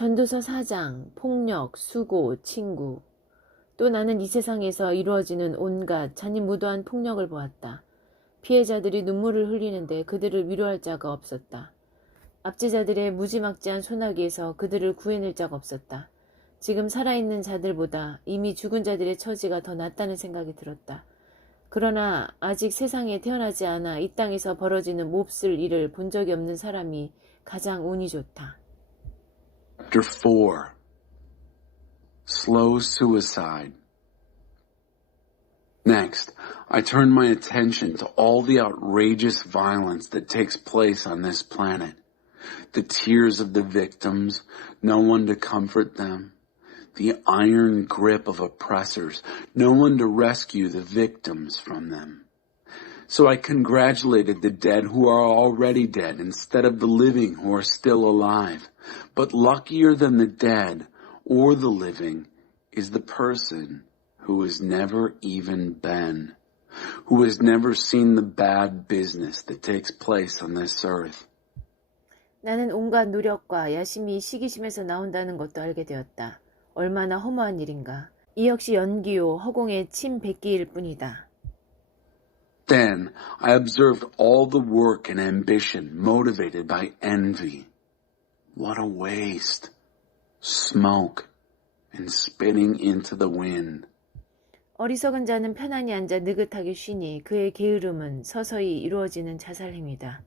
전도서 4장, 폭력, 수고, 친구. 또 나는 이 세상에서 이루어지는 온갖 잔인무도한 폭력을 보았다. 피해자들이 눈물을 흘리는데 그들을 위로할 자가 없었다. 압제자들의 무지막지한 소나기에서 그들을 구해낼 자가 없었다. 지금 살아있는 자들보다 이미 죽은 자들의 처지가 더 낫다는 생각이 들었다. 그러나 아직 세상에 태어나지 않아 이 땅에서 벌어지는 몹쓸 일을 본 적이 없는 사람이 가장 운이 좋다. Chapter 4 Slow Suicide. Next, I turned my attention to all the outrageous violence that takes place on this planet. The tears of the victims, no one to comfort them. The iron grip of oppressors, no one to rescue the victims from them. So I congratulated the dead who are already dead instead of the living who are still alive. But luckier than the dead or the living is the person who has never even been, who has never seen the bad business that takes place on this earth. 나는 온갖 노력과 야심이 시기심에서 나온다는 것도 알게 되었다. 얼마나 허무한 일인가. 이 역시 연기요 허공의 침 뱉기일 뿐이다. Then I observed all the work and ambition motivated by envy. What a waste. Smoke and spitting into the wind. 어리석은 자는 편안히 앉아 느긋하게 쉬니 그의 게으름은 서서히 이루어지는 자살행위다.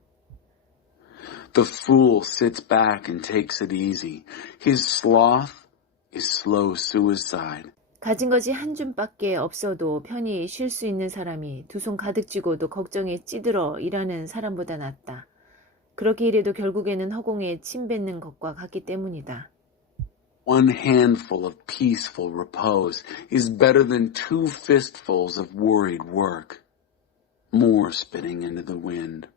The fool sits back and takes it easy. His sloth is slow suicide. 가진 것이 한 줌밖에 없어도 편히 쉴 수 있는 사람이 두 손 가득 쥐고도 걱정에 찌들어 일하는 사람보다 낫다. 그렇게 일해도 결국에는 허공에 침 뱉는 것과 같기 때문이다. One handful of peaceful repose is better than 2 fistfuls of worried work. More spitting into the wind.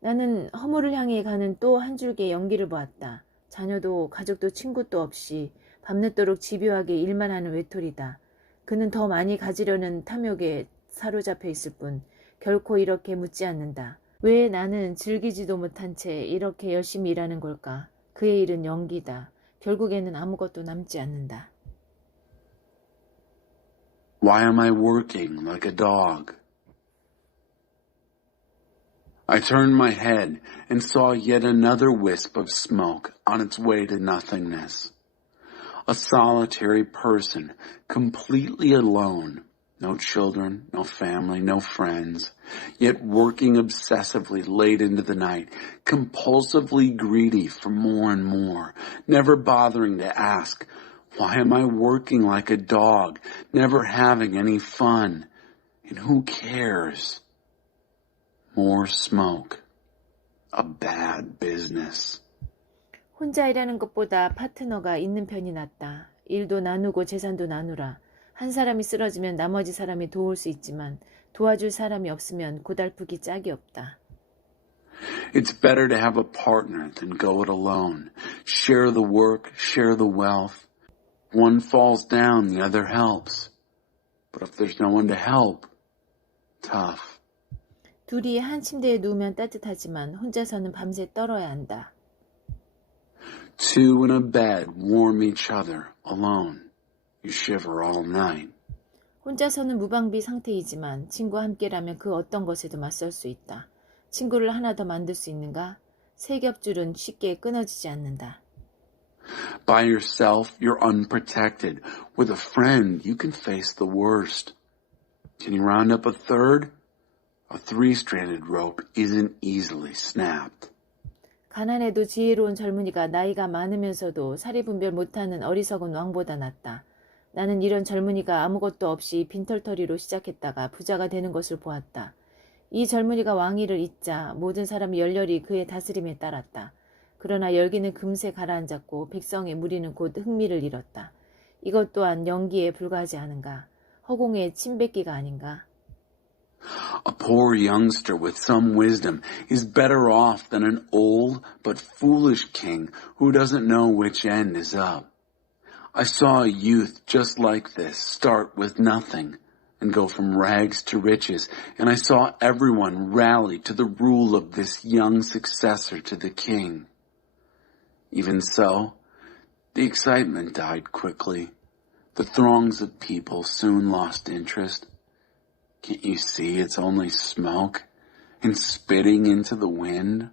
나는 허물을 향해 가는 또 한 줄기의 연기를 보았다. 자녀도 가족도 친구도 없이 밤늦도록 집요하게 일만 하는 외톨이다. 그는 더 많이 가지려는 탐욕에 사로잡혀 있을 뿐 결코 이렇게 묻지 않는다. 왜 나는 즐기지도 못한 채 이렇게 열심히 일하는 걸까? 그의 일은 연기다. 결국에는 아무것도 남지 않는다. Why am I working like a dog? I turned my head and saw yet another wisp of smoke on its way to nothingness. A solitary person, completely alone, no children, no family, no friends, yet working obsessively late into the night, compulsively greedy for more and more, never bothering to ask, why am I working like a dog, never having any fun? And who cares? More smoke. A bad business. 혼자 일하는 것보다 파트너가 있는 편이 낫다. 일도 나누고 재산도 나누라. 한 사람이 쓰러지면 나머지 사람이 도울 수 있지만 도와줄 사람이 없으면 고달프기 짝이 없다. It's better to have a partner than go it alone. Share the work, share the wealth. One falls down, the other helps. But if there's no one to help, tough. 둘이 한 침대에 누우면 따뜻하지만 혼자서는 밤새 떨어야 한다. Two in a bed warm each other, alone. You shiver all night. 혼자서는 무방비 상태이지만 친구와 함께라면 그 어떤 것에도 맞설 수 있다. 친구를 하나 더 만들 수 있는가? 세 겹줄은 쉽게 끊어지지 않는다. By yourself, you're unprotected. With a friend, you can face the worst. Can you round up a third? A 3-stranded rope isn't easily snapped. 가난해도 지혜로운 젊은이가 나이가 많으면서도 사리분별 못하는 어리석은 왕보다 낫다. 나는 이런 젊은이가 아무것도 없이 빈털터리로 시작했다가 부자가 되는 것을 보았다. 이 젊은이가 왕위를 잇자 모든 사람이 열렬히 그의 다스림에 따랐다. 그러나 열기는 금세 가라앉았고 백성의 무리는 곧 흥미를 잃었다. 이것 또한 연기에 불과하지 않은가? 허공의 침뱉기가 아닌가? A poor youngster with some wisdom is better off than an old but foolish king who doesn't know which end is up. I saw a youth just like this start with nothing and go from rags to riches, and I saw everyone rally to the rule of this young successor to the king. Even so, The excitement died quickly. The throngs of people soon lost interest. Can't you see it's only smoke and spitting into the wind?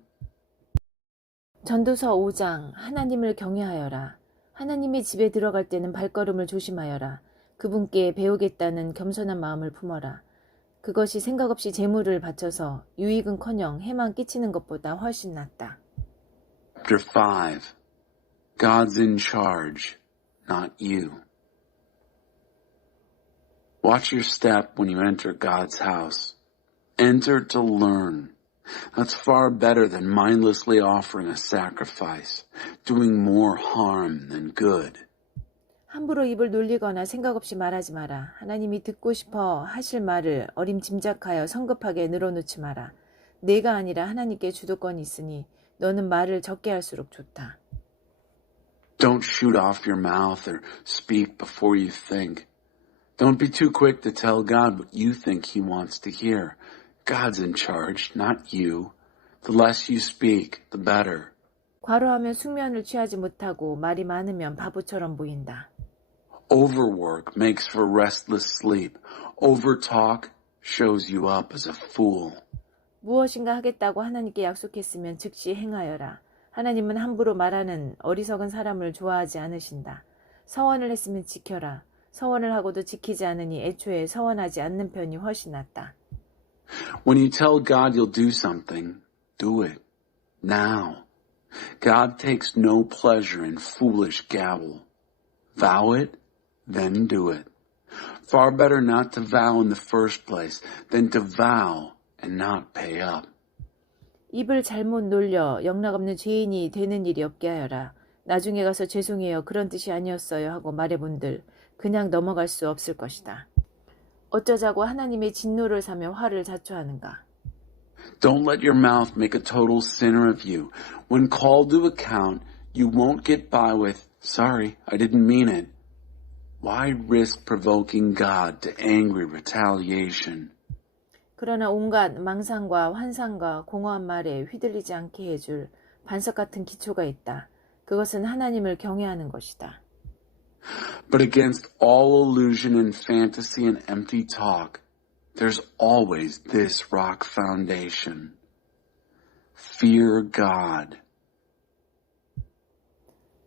전도서 5장 하나님을 경외하여라. 하나님의 집에 들어갈 때는 발걸음을 조심하여라. 그분께 배우겠다는 겸손한 마음을 품어라. 그것이 생각 없이 재물을 바쳐서 유익은커녕 해만 끼치는 것보다 훨씬 낫다. Chapter 5. God's in charge, not you. Watch your step when you enter God's house. Enter to learn. That's far better than mindlessly offering a sacrifice, doing more harm than good. 함부로 입을 놀리거나 생각 없이 말하지 마라. 하나님이 듣고 싶어 하실 말을 어림짐작하여 성급하게 늘어놓지 마라. 내가 아니라 하나님께 주도권이 있으니 너는 말을 적게 할수록 좋다. Don't shoot off your mouth or speak before you think. Don't be too quick to tell God what you think He wants to hear. God's in charge, not you. The less you speak, the better. 과로하면 숙면을 취하지 못하고 말이 많으면 바보처럼 보인다. Overwork makes for restless sleep. Overtalk shows you up as a fool. 무엇인가 하겠다고 하나님께 약속했으면 즉시 행하여라. 하나님은 함부로 말하는 어리석은 사람을 좋아하지 않으신다. 서원을 했으면 지켜라. 서원을 하고도 지키지 않으니 애초에 서원하지 않는 편이 훨씬 낫다. When you tell God you'll do something, do it. Now. God takes no pleasure in foolish gabble. Vow it, then do it. Far better not to vow in the first place than to vow and not pay up. 입을 잘못 놀려 영락없는 죄인이 되는 일이 없게 하여라. 나중에 가서 죄송해요. 그런 뜻이 아니었어요 하고 말해본들 그냥 넘어갈 수 없을 것이다. 어쩌자고 하나님의 진노를 사며 화를 자초하는가. Don't let your mouth make a total sinner of you. When called to account, you won't get by with, sorry, I didn't mean it. Why risk provoking God to angry retaliation? 그러나 온갖 망상과 환상과 공허한 말에 휘둘리지 않게 해줄 반석 같은 기초가 있다. 그것은 하나님을 경외하는 것이다. But against all illusion and fantasy and empty talk, there's always this rock foundation. Fear God.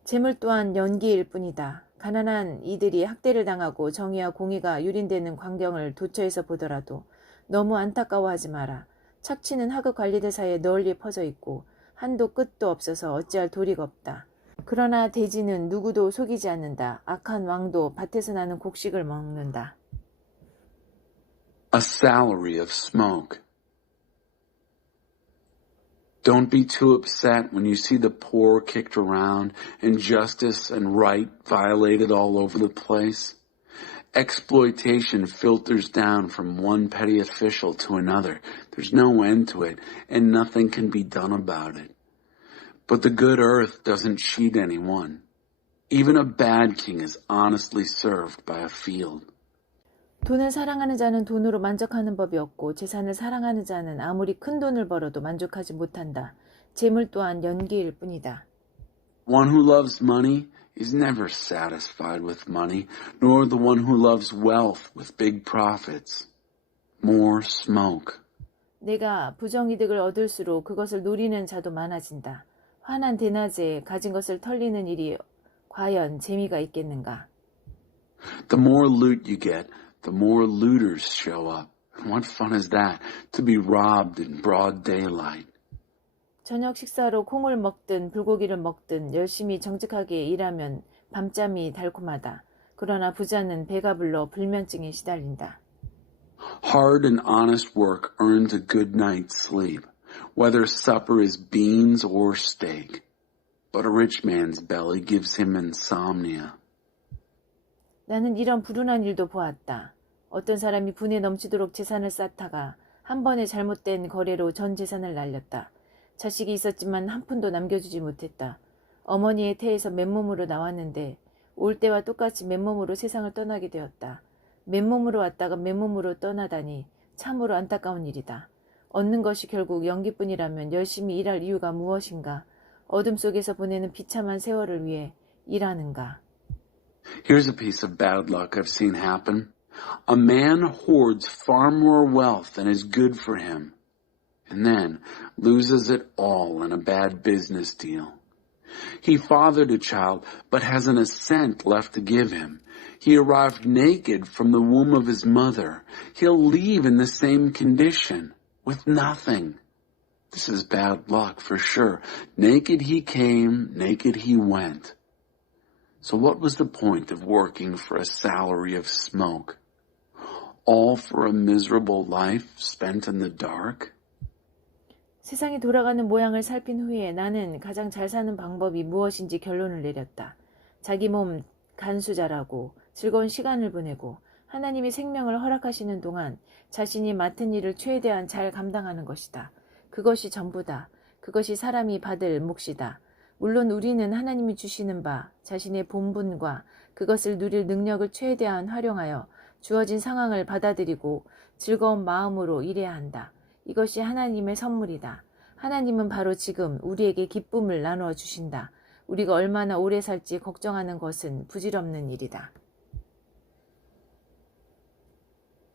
재물 또한 연기일 뿐이다. 가난한 이들이 학대를 당하고 정의와 공의가 유린되는 광경을 도처에서 보더라도 너무 안타까워하지 마라. 착취는 하급 관리들 사이에 널리 퍼져 있고 한도 끝도 없어서 어찌할 도리가 없다. 그러나 돼지는 누구도 속이지 않는다. 악한 왕도 밭에서 나는 곡식을 먹는다. A salary of smoke. Don't be too upset when you see the poor kicked around and justice and right violated all over the place. Exploitation filters down from one petty official to another. There's no end to it, and nothing can be done about it. But the good earth doesn't cheat anyone. Even a bad king is honestly served by a field. 돈을 사랑하는 자는 돈으로 만족하는 법이 없고 재산을 사랑하는 자는 아무리 큰 돈을 벌어도 만족하지 못한다. 재물 또한 연기일 뿐이다. One who loves money is never satisfied with money, nor the one who loves wealth with big profits. More smoke. 내가 부정이득을 얻을수록 그것을 노리는 자도 많아진다. 환한 대낮에 가진 것을 털리는 일이 과연 재미가 있겠는가? The more loot you get, the more looters show up. And what fun is that, to be robbed in broad daylight? 저녁 식사로 콩을 먹든 불고기를 먹든 열심히 정직하게 일하면 밤잠이 달콤하다. 그러나 부자는 배가 불러 불면증에 시달린다. Hard and honest work earns a good night's sleep, whether supper is beans or steak. But a rich man's belly gives him insomnia. 나는 이런 불운한 일도 보았다. 어떤 사람이 분에 넘치도록 재산을 쌓다가 한 번의 잘못된 거래로 전 재산을 날렸다. 자식이 있었지만 한 푼도 남겨주지 못했다. 어머니의 태에서 맨몸으로 나왔는데 올 때와 똑같이 맨몸으로 세상을 떠나게 되었다. 맨몸으로 왔다가 맨몸으로 떠나다니 참으로 안타까운 일이다. 얻는 것이 결국 연기뿐이라면 열심히 일할 이유가 무엇인가? 어둠 속에서 보내는 비참한 세월을 위해 일하는가? Here's a piece of bad luck I've seen happen. A man hoards far more wealth than is good for him, and then loses it all in a bad business deal. He fathered a child, but hasn't a cent left to give him. He arrived naked from the womb of his mother. He'll leave in the same condition, with nothing. This is bad luck for sure. Naked he came, naked he went. So what was the point of working for a salary of smoke? All for a miserable life spent in the dark? 세상이 돌아가는 모양을 살핀 후에 나는 가장 잘 사는 방법이 무엇인지 결론을 내렸다. 자기 몸 간수자라고 즐거운 시간을 보내고 하나님이 생명을 허락하시는 동안 자신이 맡은 일을 최대한 잘 감당하는 것이다. 그것이 전부다. 그것이 사람이 받을 몫이다. 물론 우리는 하나님이 주시는 바 자신의 본분과 그것을 누릴 능력을 최대한 활용하여 주어진 상황을 받아들이고 즐거운 마음으로 일해야 한다. 이것이 하나님의 선물이다. 하나님은 바로 지금 우리에게 기쁨을 나누어 주신다. 우리가 얼마나 오래 살지 걱정하는 것은 부질없는 일이다.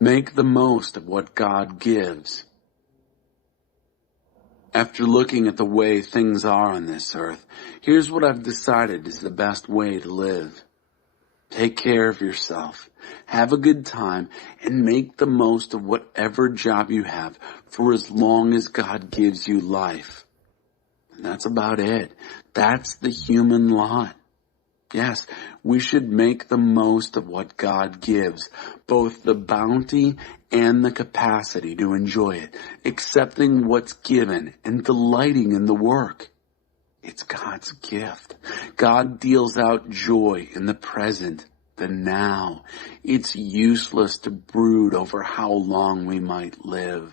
Make the most of what God gives. After looking at the way things are on this earth, here's what I've decided is the best way to live. Take care of yourself, have a good time, and make the most of whatever job you have for as long as God gives you life. And that's about it. That's the human lot. Yes, we should make the most of what God gives, both the bounty and the capacity to enjoy it, accepting what's given and delighting in the work. It's God's gift. God deals out joy in the present, the now. It's useless to brood over how long we might live.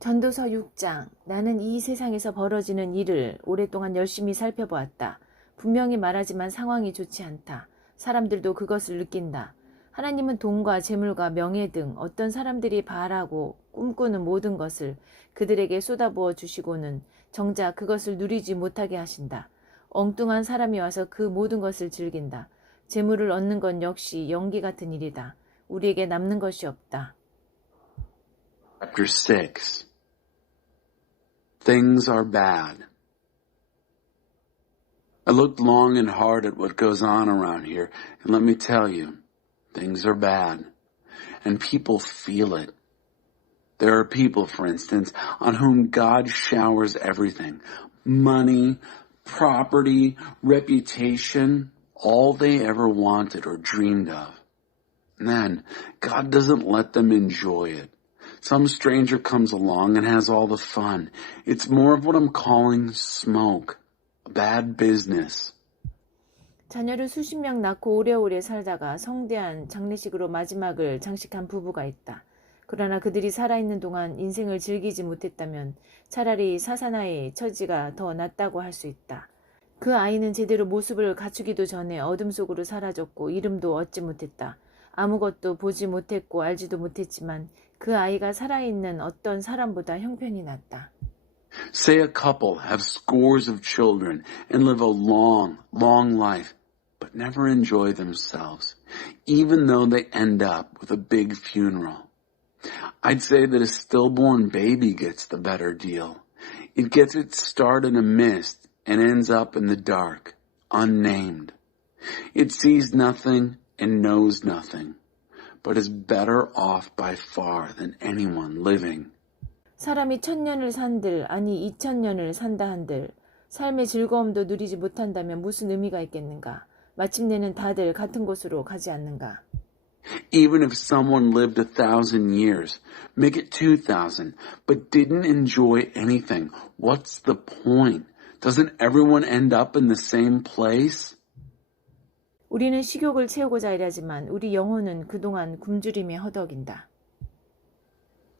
전도서 6장. 나는 이 세상에서 벌어지는 일을 오랫동안 열심히 살펴보았다. 분명히 말하지만 상황이 좋지 않다. 사람들도 그것을 느낀다. 하나님은 돈과 재물과 명예 등 어떤 사람들이 바라고 꿈꾸는 모든 것을 그들에게 쏟아부어 주시고는 정작 그것을 누리지 못하게 하신다. 엉뚱한 사람이 와서 그 모든 것을 즐긴다. 재물을 얻는 건 역시 연기 같은 일이다. 우리에게 남는 것이 없다. Chapter 6. Things are bad. I looked long and hard at what goes on around here, and let me tell you, things are bad. And people feel it. There are people, for instance, on whom God showers everything. Money, property, reputation, all they ever wanted or dreamed of. And then, God doesn't let them enjoy it. Some stranger comes along and has all the fun. It's more of what I'm calling smoke. A bad business. 자녀를 수십 명 낳고 오래오래 살다가 성대한 장례식으로 마지막을 장식한 부부가 있다. 그러나 그들이 살아있는 동안 인생을 즐기지 못했다면 차라리 사사나이의 처지가 더 낫다고 할 수 있다. 그 아이는 제대로 모습을 갖추기도 전에 어둠 속으로 사라졌고 이름도 얻지 못했다. 아무것도 보지 못했고 알지도 못했지만 그 아이가 살아있는 어떤 사람보다 형편이 낫다. Say a couple have scores of children and live a long, long life, but never enjoy themselves, even though they end up with a big funeral. I'd say that a stillborn baby gets the better deal. It gets its start in a mist and ends up in the dark, unnamed. It sees nothing and knows nothing, but is better off by far than anyone living. 사람이 1000년을 산들 아니 2000년을 산다 한들 삶의 즐거움도 누리지 못한다면 무슨 의미가 있겠는가? 마침내는 다들 같은 곳으로 가지 않는가? Even if someone lived 1,000 years, make it 2,000, but didn't enjoy anything, what's the point? Doesn't everyone end up in the same place? 우리는 식욕을 채우고자 일하지만 우리 영혼은 그동안 굶주림에 허덕인다.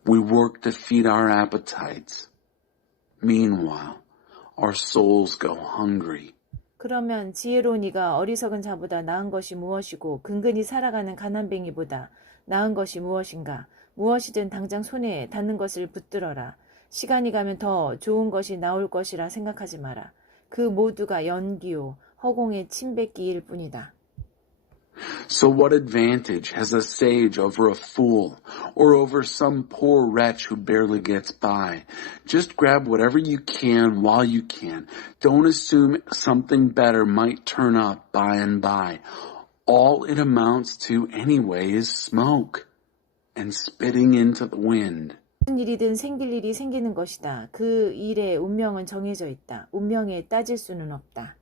We work to feed our appetites. Meanwhile, our souls go hungry. 그러면 지혜로운 이가 어리석은 자보다 나은 것이 무엇이고 근근히 살아가는 가난뱅이보다 나은 것이 무엇인가? 무엇이든 당장 손에 닿는 것을 붙들어라. 시간이 가면 더 좋은 것이 나올 것이라 생각하지 마라. 그 모두가 연기요, 허공의 침뱉기일 뿐이다. So what advantage has a sage over a fool, or over some poor wretch who barely gets by? Just grab whatever you can while you can. Don't assume something better might turn up by and by. All it amounts to anyway is smoke and spitting into the wind. 무슨 일이든 생길 일이 생기는 것이다. 그 일의 운명은 정해져 있다. 운명에 따질 수는 없다.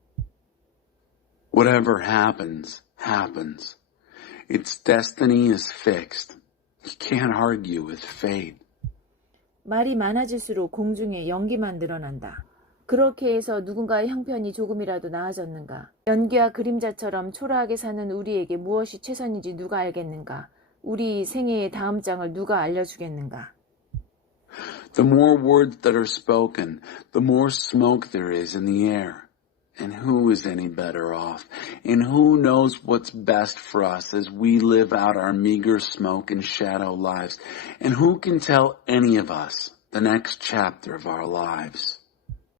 Whatever happens, happens. Its destiny is fixed. You can't argue with fate. 말이 많아질수록 공중에 연기만 늘어난다. 그렇게 해서 누군가의 형편이 조금이라도 나아졌는가? 연기와 그림자처럼 초라하게 사는 우리에게 무엇이 최선인지 누가 알겠는가? 우리 생애의 다음 장을 누가 알려주겠는가? The more words that are spoken, the more smoke there is in the air. And who is any better off? And who knows what's best for us as we live out our meager smoke and shadow lives? And who can tell any of us the next chapter of our lives?